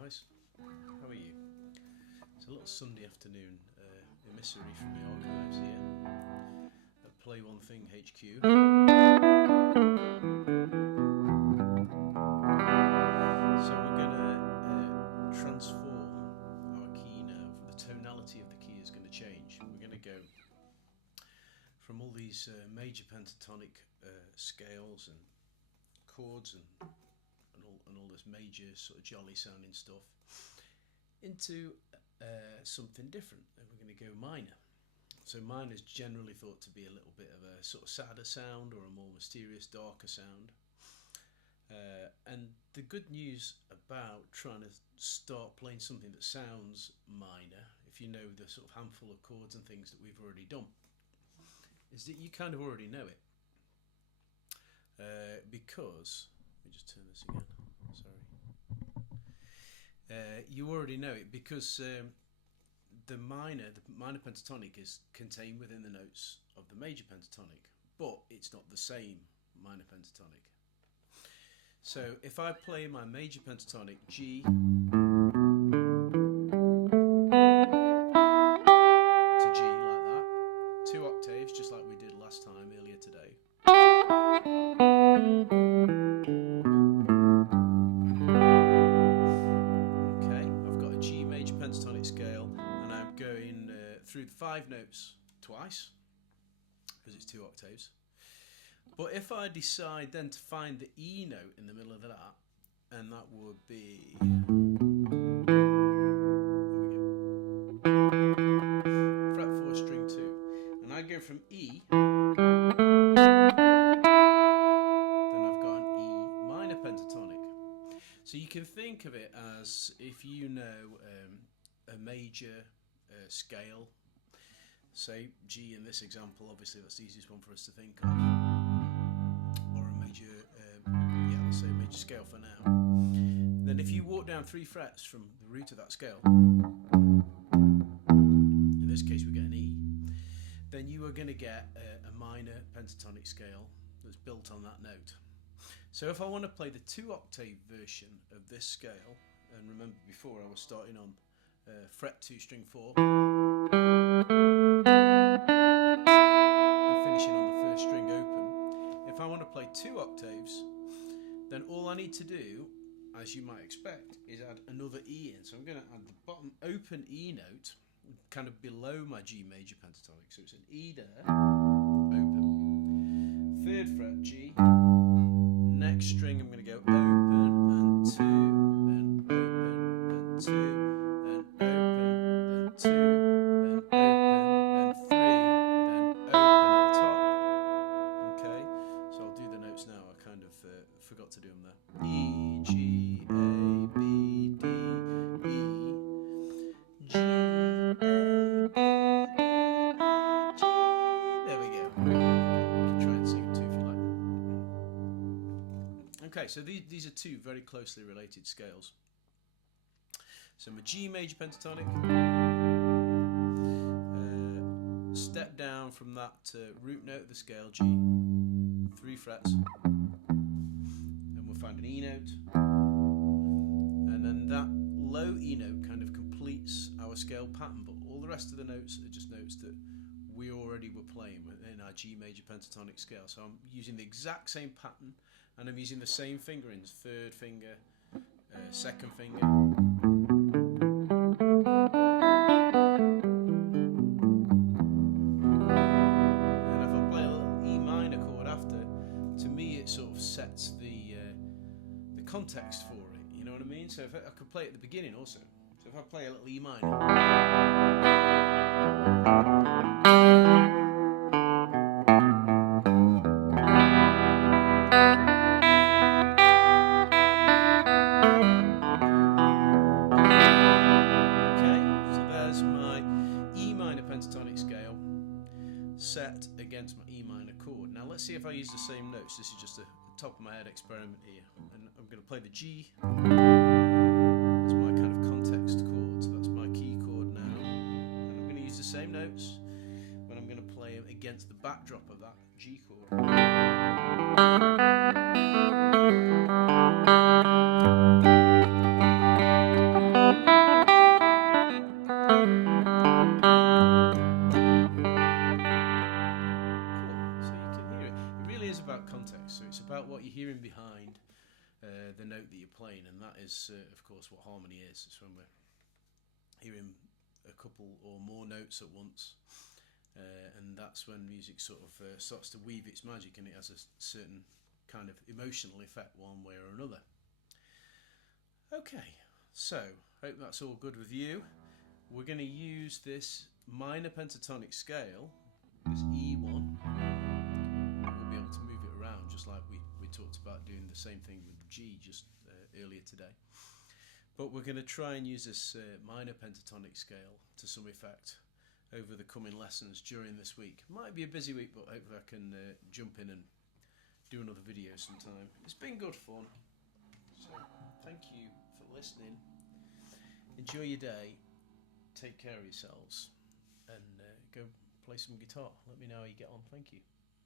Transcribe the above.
guys. How are you? It's a little Sunday afternoon emissary from the archives here at Play One Thing HQ. So we're going to transform our key now. The tonality of the key is going to change. We're going to go from all these major pentatonic scales and chords and all this major sort of jolly sounding stuff into something different. And we're going to go minor. So minor is generally thought to be a little bit of a sort of sadder sound or a more mysterious, darker sound. And the good news about trying to start playing something that sounds minor, if you know the sort of handful of chords and things that we've already done, is that you kind of already know it. Because, let me just turn this again, sorry. You already know it because the minor pentatonic is contained within the notes of the major pentatonic, but it's not the same minor pentatonic. So if I play my major pentatonic G to G like that, 2 octaves, just like we did last time earlier today. Okay, I've got a G major pentatonic scale, and I'm going through the 5 notes twice because it's 2 octaves. But if I decide then to find the E note in the middle of that, and that would be, there we go, fret 4 string 2, and I go from E, then I've got an E minor pentatonic. So you can think of it as if you know a major scale, say G in this example, obviously that's the easiest one for us to think of, or a major, let's say a major scale for now. Then if you walk down 3 frets from the root of that scale, in this case we get an E, then you are going to get a minor pentatonic scale that's built on that note. So if I want to play the 2 octave version of this scale, and remember before I was starting on fret 2 string 4 and finishing on the 1st string open, if I want to play 2 octaves, then all I need to do, as you might expect, is add another E in. So I'm going to add the bottom open E note kind of below my G major pentatonic. So it's an E there, open, 3rd fret G, next string I'm going to go open and 2, then open, then 2, then open, then 2, then open, then 3, then open at the top. Okay, so I'll do the notes now. I kind of forgot to do them there. E, G, A, B, D, E, G, A, B, D, G. There we go. You can try and sing them too if you like. Okay, so these are 2 very closely related scales. So my G major pentatonic, step down from that root note of the scale G, 3 frets, and we'll find an E note, and then that low E note kind of completes our scale pattern, but all the rest of the notes are just notes that we already were playing in our G major pentatonic scale. So I'm using the exact same pattern, and I'm using the same fingerings, 3rd finger, 2nd finger. And if I play a little E minor chord after, to me it sort of sets the context for it, you know what I mean? So if I could play at the beginning also. So if I play a little E minor, set against my E minor chord. Now let's see if I use the same notes. This is just a top of my head experiment here, and I'm going to play the G as my kind of context chord, so that's my key chord now, and I'm going to use the same notes when I'm going to play them against the backdrop of that G chord. the note that you're playing, and that is, of course, what harmony is. It's when we're hearing a couple or more notes at once, and that's when music sort of starts to weave its magic, and it has a certain kind of emotional effect one way or another. Okay, so hope that's all good with you. We're going to use this minor pentatonic scale, this E1. We'll be able to move it around just like we talked about doing the same thing with G just earlier today. But we're going to try and use this minor pentatonic scale to some effect over the coming lessons during this week. Might be a busy week, but hopefully I can jump in and do another video sometime. It's been good fun, so thank you for listening. Enjoy your day, take care of yourselves, and go play some guitar. Let me know how you get on. Thank you.